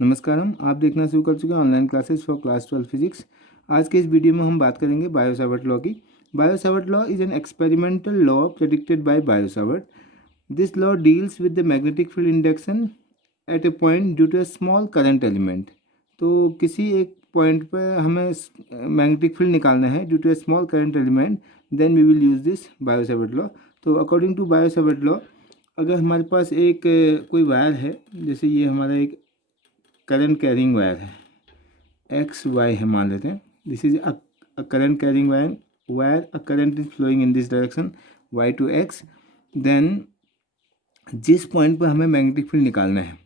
नमस्कारम, आप देखना शुरू कर चुके हैं online classes for class 12 physics. आज के इस वीडियो में हम बात करेंगे बायो-सावर्ट लॉ की। Biot Savart law is an experimental law predicted by Biot Savart. This law deals with the magnetic field induction at a point due to a small current element. तो किसी एक पॉइंट पर हमें मैग्नेटिक फील्ड निकालना है due to a small current element, then we will use this Biot Savart law. तो according to Biot Savart law, अगर हमारे पास एक कोई वायर है, जैसे ये हमारा एक करंट कैरिंग वायर है, एक्स वाई है मान लेते हैं। This is a current carrying wire wire a current is flowing in this direction Y to X. Then जिस पॉइंट पर हमें मैग्नेटिक फील्ड निकालना है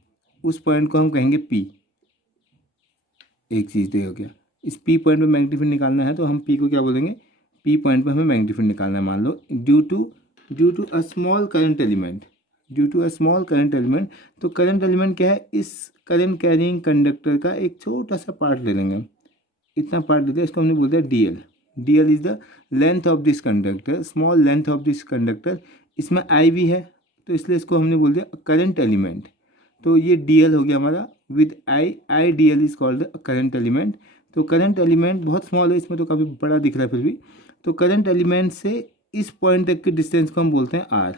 उस पॉइंट को हम कहेंगे पी। एक चीज़ तो ये हो गया, इस पी पॉइंट पर मैग्नेटिक फील्ड निकालना है तो हम पी को क्या बोलेंगे, पी पॉइंट पर हमें मैग्नेटिक फील्ड निकालना है। मान लो due to a small current element, due to a small current element. तो करंट एलिमेंट क्या है, इस करंट कैरिंग कंडक्टर का एक छोटा सा पार्ट ले लेंगे, इतना पार्ट लेते हैं, इसको हमने बोलते हैं D L. D L is the length of this conductor, small length of this conductor. इसमें आई भी है तो इसलिए इसको हमने बोल दिया करंट एलिमेंट। तो ये डी एल हो गया हमारा with I D L is called current element. तो करंट एलिमेंट बहुत स्मॉल है, इसमें तो काफ़ी बड़ा दिख रहा है फिर भी। तो करंट एलिमेंट से इस पॉइंट तक के डिस्टेंस को हम बोलते हैं आर।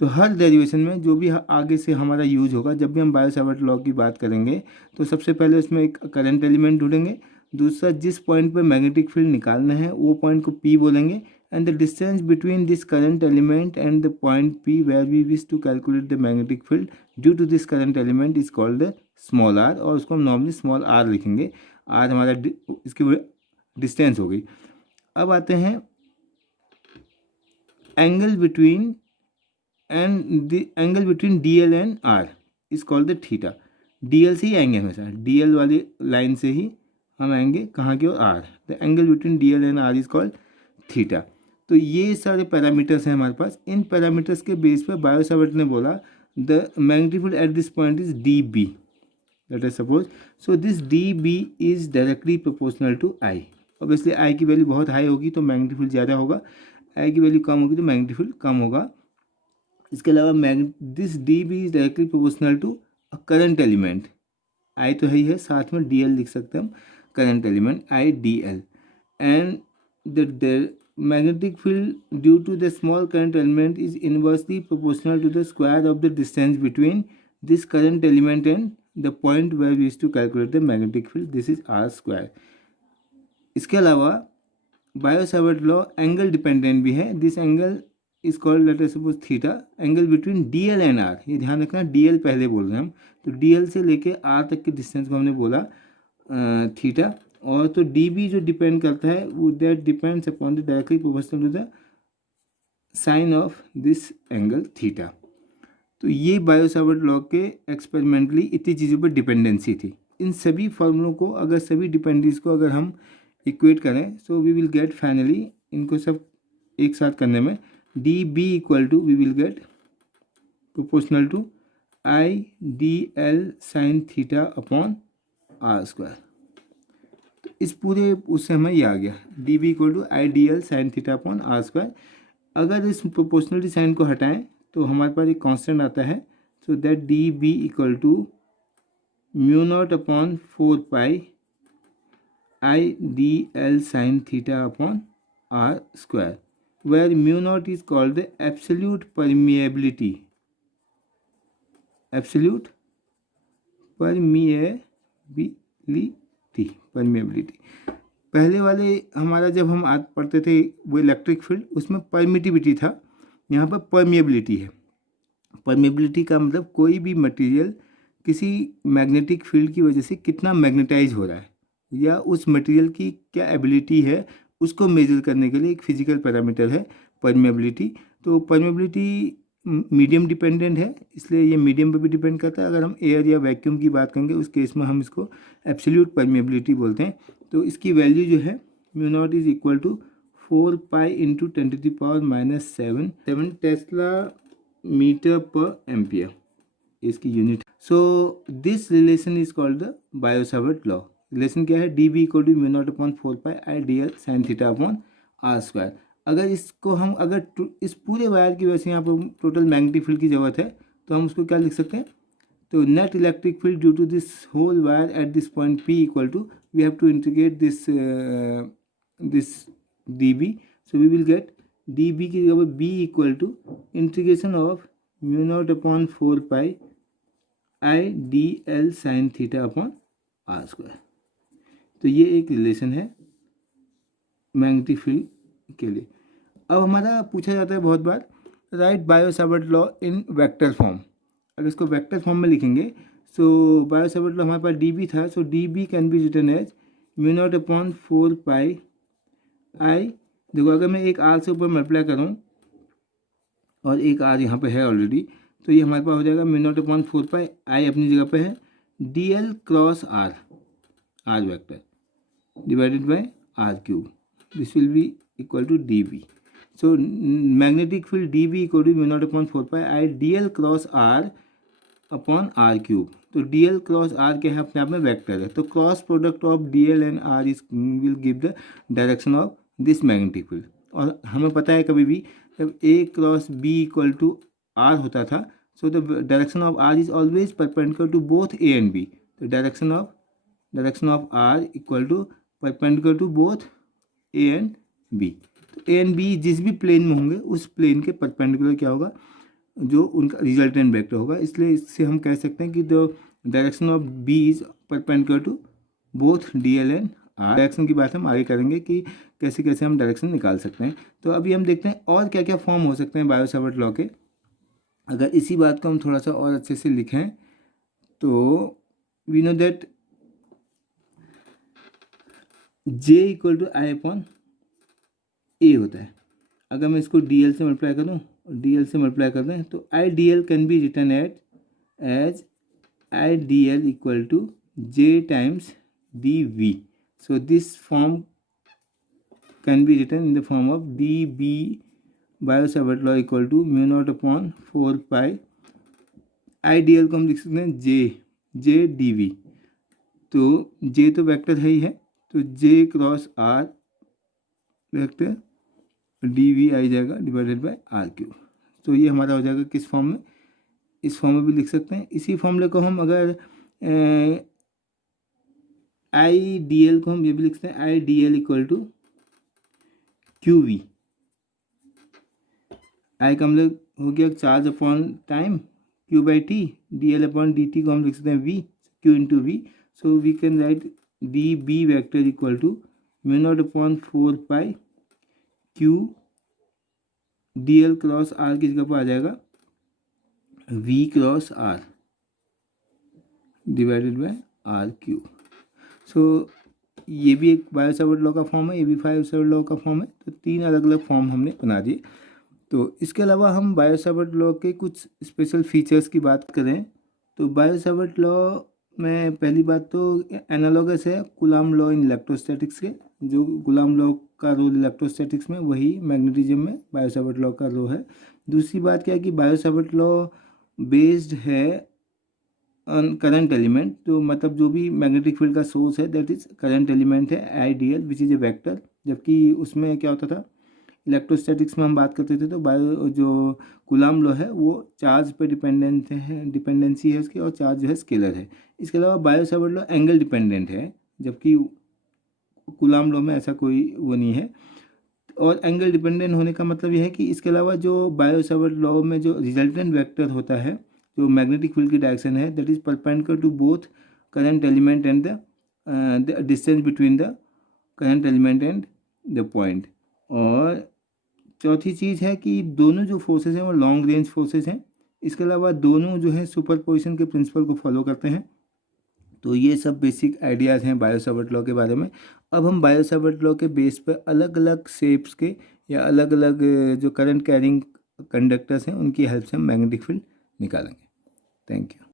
तो हर डेरिवेशन में जो भी आगे से हमारा यूज होगा, जब भी हम बायो-सावर्ट लॉ की बात करेंगे तो सबसे पहले उसमें एक करंट एलिमेंट ढूंढेंगे, दूसरा जिस पॉइंट पर मैग्नेटिक फील्ड निकालना है वो पॉइंट को पी बोलेंगे, and the distance between this current element and the point P where we wish to calculate the magnetic field due to this current element is called the small R, और उसको हम normally small R लिखेंगे। R हमारा इसकी distance हो गई। अब आते हैं angle between and the angle between D L and R is called the theta. D L से ही आएंगे, हमेशा डी एल वाली लाइन से ही हम आएंगे कहाँ की ओर, R. The angle between D L and R is called theta. तो ये सारे पैरामीटर्स हैं हमारे पास। इन पैरामीटर्स के बेस पर बायो-सावर्ट ने बोला the magnetic field at this point is D B, let us suppose. So this D B is directly proportional to I. Obviously I की वैल्यू बहुत हाई होगी तो मैग्नेटिक फील्ड ज़्यादा होगा, आई की वैल्यू कम होगी तो मैग्नेटिक फील्ड कम होगा। इसके अलावा this D B is directly proportional to a current element. I तो है ही है, साथ में डी एल लिख सकते हैं हम, current element I D L. And the magnetic field due to the small current element is inversely proportional to the square of the distance between this current element and the point where we wish to calculate the magnetic field, this is R square. इसके अलावा Biot Savart law angle dependent भी है। This angle is called, let us suppose theta, angle between D L and R. ये ध्यान रखना, D L पहले बोल रहे हैं हम, तो डी एल से लेके आर तक के डिस्टेंस को हमने बोला थीटा। और तो डी बी जो डिपेंड करता है वो that depends upon the directly proportional to the sine of this angle theta. तो ये बायो-सावर्ट लॉ के एक्सपेरिमेंटली इतनी चीज़ों पर डिपेंडेंसी थी। इन सभी फॉर्मूलों को, अगर सभी डिपेंडेंसी को अगर हम इक्वेट करें, so we will get finally, इनको सब एक साथ करने में, D B equal to we will get proportional to I D L sine theta upon R square. तो इस पूरे उससे हमें ये आ गया, D B equal to I D L sine theta upon R square. अगर इस प्रोपोर्शनलिटी साइन को हटाएं तो हमारे पास एक कांस्टेंट आता है, so that D B equal to mu not upon 4 pi I D L sine theta upon R square, where mu naught is called the absolute permeability, absolute permeability। पहले वाले हमारा जब हम पढ़ते थे वो इलेक्ट्रिक फील्ड, उसमें परमिटिविटी था, यहाँ पर परमिएबिलिटी है। परमिएबिलिटी का मतलब कोई भी मटेरियल किसी मैग्नेटिक फील्ड की वजह से कितना मैग्नेटाइज हो रहा है, या उस मटेरियल की क्या एबिलिटी है, उसको मेजर करने के लिए एक फिजिकल पैरामीटर है परमेबिलिटी। तो परमेबिलिटी मीडियम डिपेंडेंट है, इसलिए ये मीडियम पर भी डिपेंड करता है। अगर हम एयर या वैक्यूम की बात करेंगे उस केस में हम इसको एब्सोल्यूट परमेबिलिटी बोलते हैं। तो इसकी वैल्यू जो है mu naught is equal to 4 pi into 10⁻⁷ tesla metre per ampere, इसकी unit. So this relation is called the Biot Savart law. Relation क्या है, D B equal to mu not upon 4 pi I D L sine theta upon R square. अगर इसको हम इस पूरे wire की वजह से यहाँ पर टोटल मैग्नेटिक फील्ड की ज़रूरत है तो हम उसको क्या लिख सकते हैं, तो net electric field due to this whole wire at this point P equal to, we have to integrate this dB, so we will get dB की जगह B equal to integration of mu not upon 4 pi I D L sine theta upon R square. तो ये एक relation है magnetic field के लिए। अब हमारा पूछा जाता है बहुत बार, right Biot Savart law in vector form. अगर इसको वेक्टर फॉर्म में लिखेंगे, सो बायो-सावर्ट लॉ हमारे पास dB था, so dB can be written as mu not upon 4 pi I, देखो अगर मैं एक आर से ऊपर मल्टीप्लाई करूँ और एक आर यहाँ पे है ऑलरेडी, तो ये हमारे पास हो जाएगा mu not upon 4 pi I अपनी जगह पे है dl cross R, R vector divided by R cube, this will be equal to dB। So magnetic field dB equal to mu not upon 4 pi I dl cross R upon R cube. तो dl cross R क्या है, अपने आप में vector है, तो cross product of dl and R is will give the direction of this magnetic field. और हमें पता है कभी भी जब a cross b equal to r होता था, so the direction of r is always perpendicular to both a and b। तो direction of r equal to perpendicular to both a and b। तो a एंड b जिस भी plane में होंगे उस plane के परपेंडिकुलर क्या होगा, जो उनका रिजल्टेंट वेक्टर होगा। इसलिए इससे हम कह सकते हैं कि the direction of b is perpendicular to both dl and r। Direction की बात हम आगे करेंगे कि कैसे कैसे हम डायरेक्शन निकाल सकते हैं। तो अभी हम देखते हैं और क्या क्या फॉर्म हो सकते हैं बायो-सावर्ट लॉ के। अगर इसी बात को हम थोड़ा सा और अच्छे से लिखें तो we know that J equal to I upon A होता है। अगर मैं इसको dl से मल्टीप्लाई करूँ, dl से मल्टीप्लाई कर दें, तो I dl can be written as I dl equal to J times dV। So this form can be written in the form of dB Biot Savart law equal to mu not upon 4 pi I dl को हम लिख सकते हैं J dV। तो J तो vector है ही है, तो J cross R vector dV आ जाएगा डिवाइडेड बाय आर क्यूब। तो ये हमारा हो जाएगा किस फॉर्म में, इस फॉर्म में भी लिख सकते हैं। इसी फॉर्मूले को हम अगर आई dl को हम ये भी लिखते हैं I dl equal to QV। I का मतलब हो गया charge upon time Q by T, dl upon dt को हम लिख सकते हैं V, Q into V। So we can write dB vector equal to mu not upon 4 pi Q dl cross R की जगह पर आ जाएगा V cross R divided by R cube. So ये भी एक बायो-सावर्ट लॉ का फॉर्म है, ये भी बायो-सावर्ट लॉ का फॉर्म है। तो तीन अलग अलग फॉर्म हमने बना दिए। तो इसके अलावा हम बायो-सावर्ट लॉ के कुछ स्पेशल फीचर्स की बात करें तो बायो-सावर्ट लॉ में पहली बात तो एनालॉगस है कूलॉम लॉ इन इलेक्ट्रोस्टैटिक्स के। जो कूलॉम लॉ का रोल इलेक्ट्रोस्टैटिक्स में, वही मैग्नेटिज्म में बायो-सावर्ट लॉ का रोल है। दूसरी बात क्या है कि बायो-सावर्ट लॉ बेस्ड है करंट एलिमेंट, तो मतलब जो भी मैग्नेटिक फील्ड का सोर्स है दैट इज करंट एलिमेंट है आई dl which is a vector. जबकि उसमें क्या होता था, इलेक्ट्रोस्टैटिक्स में हम बात करते थे तो बायो जो कूलॉम लॉ है वो चार्ज पे डिपेंडेंसी है उसकी, और चार्ज जो है स्केलर है। इसके अलावा बायो-सावर्ट लॉ एंगल डिपेंडेंट है, जबकि कूलॉम लॉ में ऐसा कोई वो नहीं है। और एंगल डिपेंडेंट होने का मतलब यह है कि इसके अलावा जो बायो-सावर्ट लॉ में जो रिजल्टेंट वेक्टर होता है, जो मैग्नेटिक फील्ड की डायरेक्शन है, that is perpendicular to both current element and the distance between the current element and the point. और चौथी चीज़ है कि दोनों जो फोर्सेस हैं वो लॉन्ग रेंज फोर्सेस हैं। इसके अलावा दोनों जो है सुपरपोजिशन के प्रिंसिपल को फॉलो करते हैं। तो ये सब बेसिक आइडियाज़ हैं बायो-सावर्ट लॉ के बारे में। अब हम बायो-सावर्ट लॉ के बेस पर अलग अलग शेप्स के या अलग अलग जो करंट कैरिंग कंडक्टर्स हैं उनकी हेल्प से हम मैग्नेटिक फील्ड निकालेंगे। Thank you.